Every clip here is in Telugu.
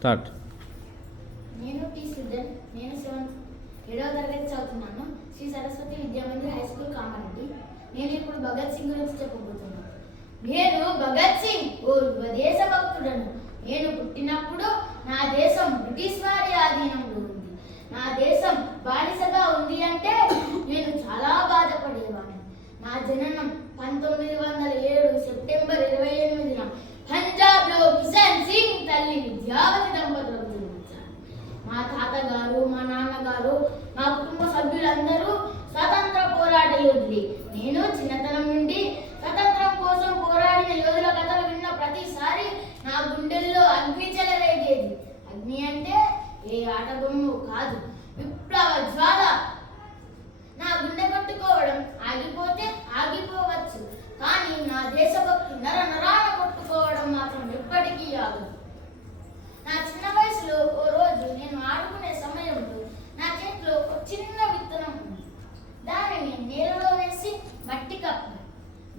స్టార్ట్. నేను టీ స్టూడెంట్. నేను 7వ తరగతి చదువుతున్నాను. Shri Saraswati Vidyamandir high school Kamareddy. నేను ఇప్పుడు భగత్ సింగ్ గురించి చెప్పబోతున్నాను. నేను భగత్ సింగ్ ఓ దేశభక్తుడను. నేను పుట్టినప్పుడు నా దేశం బ్రిటిష్ వారి ఆధీనంలో ఉంది. నా దేశం బానిసగా ఉంది అంటే నేను చాలా బాధపడేవాడిని. నా జననం 1907 సెప్టెంబర్ 28న పంజాబ్లో కిషన్ సింగ్ తల్లి విద్యావతి దంపతులకు జన్మించారు. మా తాతగారు, మా నాన్నగారు, మా కుటుంబ సభ్యులందరూ స్వతంత్ర పోరాట యోధులే. నేను చిన్నతనం నుండి స్వతంత్రం కోసం పోరాడిన యోధుల కథలు విన్న ప్రతిసారి నా గుండెల్లో అగ్ని చెలరేగేది. అగ్ని అంటే ఏ ఆటబొమ్మ కాదు, విప్లవ జ్వాల. నా గుండె కొట్టుకోవడం ఆగిపోతే ఆగిపోవచ్చు, కానీ నా దేశభక్తి నరాన కొట్టుకోవడం మాత్రం ఎప్పటికీ ఆగదు. నా చిన్న వయసులో ఓ రోజు నేను ఆడుకునే సమయంలో నా చేతిలో ఒక చిన్న విత్తనం ఉంది. దానిని నేలలో వేసి మట్టి కప్పాను.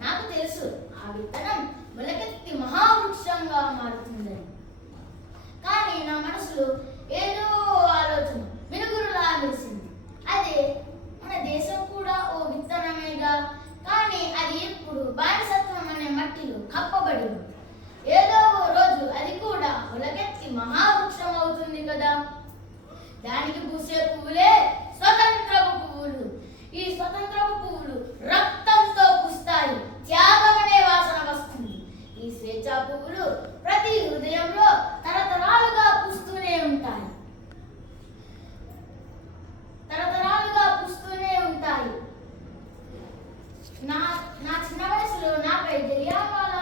నాకు తెలుసు ఆ విత్తనం మొలకెత్తి మహావృక్షంగా మారుతుందని. కానీ నా మనసులో ఏదో ఆలోచన మినుగురులా మెరిసింది. అదే మన దేశం కూడా ఓ విత్తనమేగా, కానీ అది ఇప్పుడు బానిసత్వం అనే మట్టిలో కప్పబడి ఉంది. ఏదో ఓ రోజు అది కూడా మొలకెత్తి మహావృక్షం అవుతుంది కదా. దానికి పూసే పువ్వులే స్వతంత్రపు పువ్వులు. ఈ స్వతంత్రపు పువ్వులు రక్తంతో పూస్తాయి, త్యాగం అనే వాసన వస్తుంది. ఈ స్వేచ్ఛా పువ్వులు ప్రతి హృదయంలో తరతరాలుగా పూస్తూనే ఉంటాయి, తరతరాలుగా పూస్తూనే ఉంటాయి. నా చిన్న వయసులో నాపై జలియాన్వాలా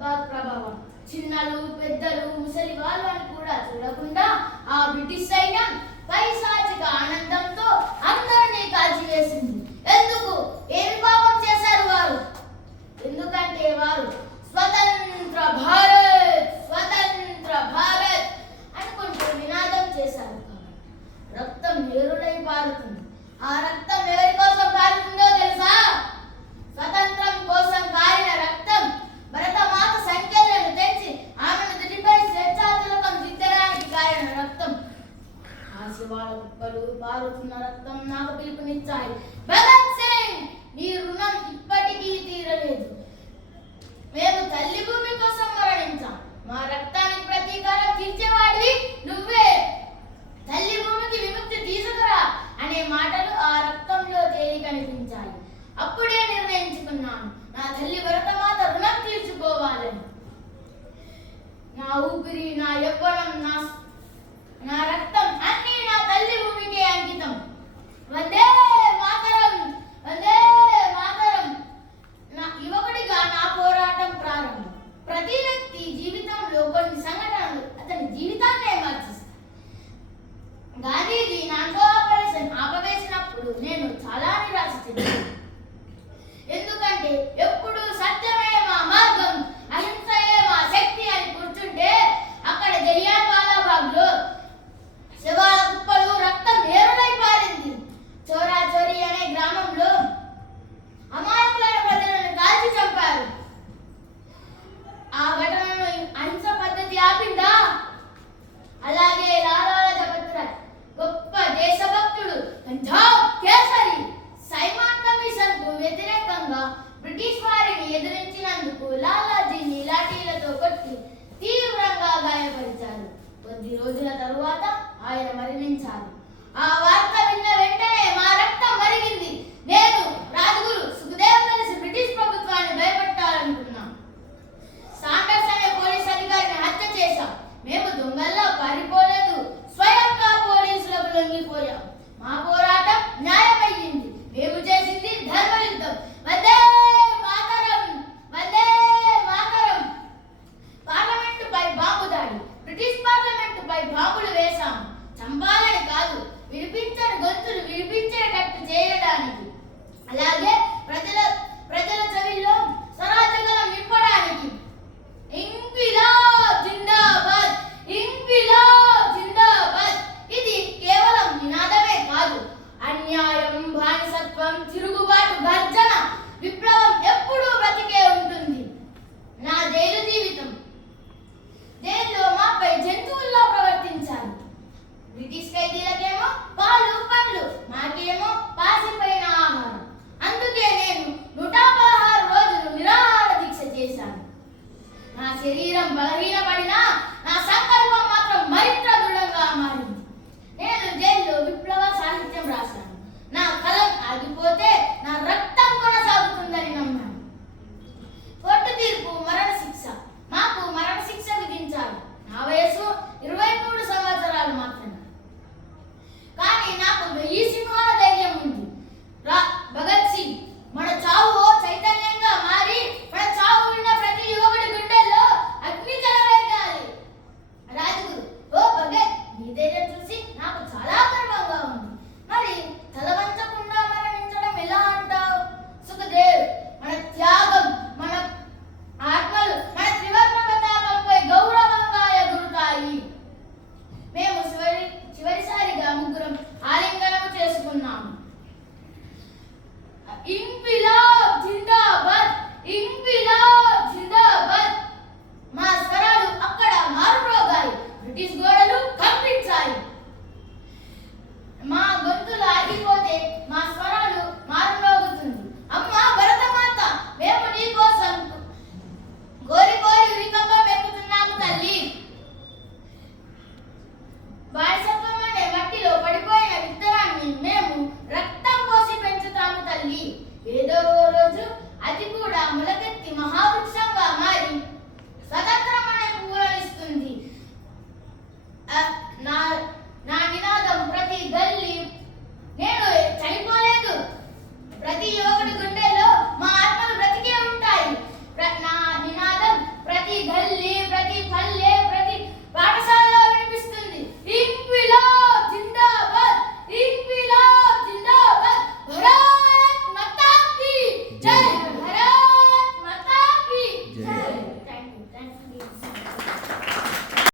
బాగ్ ప్రభావం, చిన్నలు పెద్దలు ముసలి వాళ్ళు అని కూడా చూడకుండా ఆ బ్రిటిష్ సైన్యం పైశాచిక ఆనందంతో అందరినీ కాల్చివేసింది. ఎందుకు? ఏమి పాపం చేశారు వారు? ఎందుకంటే వారు స్వతంత్ర భారత్, స్వతంత్ర భారత్ అనుకుంటూ నినాదం చేశారు. రక్తం ఏరులై పారుతుంది. ఆ రక్తం ఎవరి కోసం పారుతుందో తెలుసా? స్వతంత్రం కోసం కారిన రక్తం భరతమాత సంఖ్యలను తెచ్చి ఆమెను దిటిపై స్వేచ్ఛాతిలకం దిద్దడానికి కారిన రక్తం. ఆ శివాల కుప్పలు పారుతున్న రక్తం నాకు పిలుపునిచ్చాయి. భగత్ సింగ్, నీ రుణం ఇప్పటికీ తీరలేదు. మేము తల్లి భూమి కోసం మరణించాం. మా రక్తానికి ప్రతీకారం తీర్చేవాడివి నువ్వే. తల్లి భూమికి విముక్తి తీసుకురా అనే మాటలు ఆ రక్తంలో తేలి కనిపించాయి. అప్పుడే నిర్ణయించుకున్నాను, నా తల్లి భరతమాత రుణం తీర్చుకోవాలని. నా ఊపిరి, నా యవ్వనం, నా రక్తం అన్నీ నా తల్లి భూమికే అంకితం. వందే మాతరం, వందే మాతరం. నా యువకుడిగా నా పోరాటం ప్రారంభం. ప్రతి వ్యక్తి జీవితంలో కొన్ని సంఘటనలు అతని జీవితాన్నే మార్చేస్తాయి. గాంధీజీ నాన్కో ఆపరేషన్ ఆపవేసినప్పుడు నేను చాలా నిరాశ చెందాను. ఎందుకంటే ఎప్పుడు సత్యమే మా మార్గం, అహింసయే మా శక్తి అని కూర్చుంటే అక్కడ జలియాన్వాలా బాగ్లో శవాల కుప్పలు రక్తం ఏరులై పారింది. చోరా చోరీ అనే గ్రామంలో అమాయకులైన ప్రజలను కాల్చి చంపారు. ఆ ఘటనను అహింస పద్ధతి ఆపిందా? అలాగే లాలా లజపత్ రాయ్ గొప్ప దేశభక్తుడు, పంజాబ్ కేసరి, సైమన్ కమిషన్ కు వ్యతిరేకంగా బ్రిటిష్ వారిని ఎదిరించినందుకు లాలాజీని లాఠీలతో కొట్టి తీవ్రంగా గాయపరిచారు. కొద్ది రోజుల తరువాత ఆయన మరణించారు. ఆ వార్త విన్న వెంటనే మా రక్తం మరిగింది. నేను రాజగురు సుఖదేవ్ కలిసి బ్రిటిష్ ప్రభుత్వాన్ని భయపెట్టాలనుకున్నాం. సాండర్స్ అనే పోలీస్ అధికారిని హత్య చేశాం. మేము దొంగల్లా పారిపోలేదు, స్వయంగా పోలీసులకు లొంగిపోయాం. మా పోరాటం న్యాయమయ్యింది. మేము చేసింది ధర్మయుద్ధం. వందే మాతరం, వందే మాతరం. పార్లమెంటుపై బాంబు దాడి, బ్రిటిష్ పార్లమెంటుపై బాంబులు వేశాం. చంపాలని కాదు, వినిపించని గొంతులు వినిపించేటట్టు చేయడానికి. అలాగే ప్రజల చెవిలో స్వరాజ్యగలం నింపడానికి. ఇంక్విలాబ్ జిందాబాద్,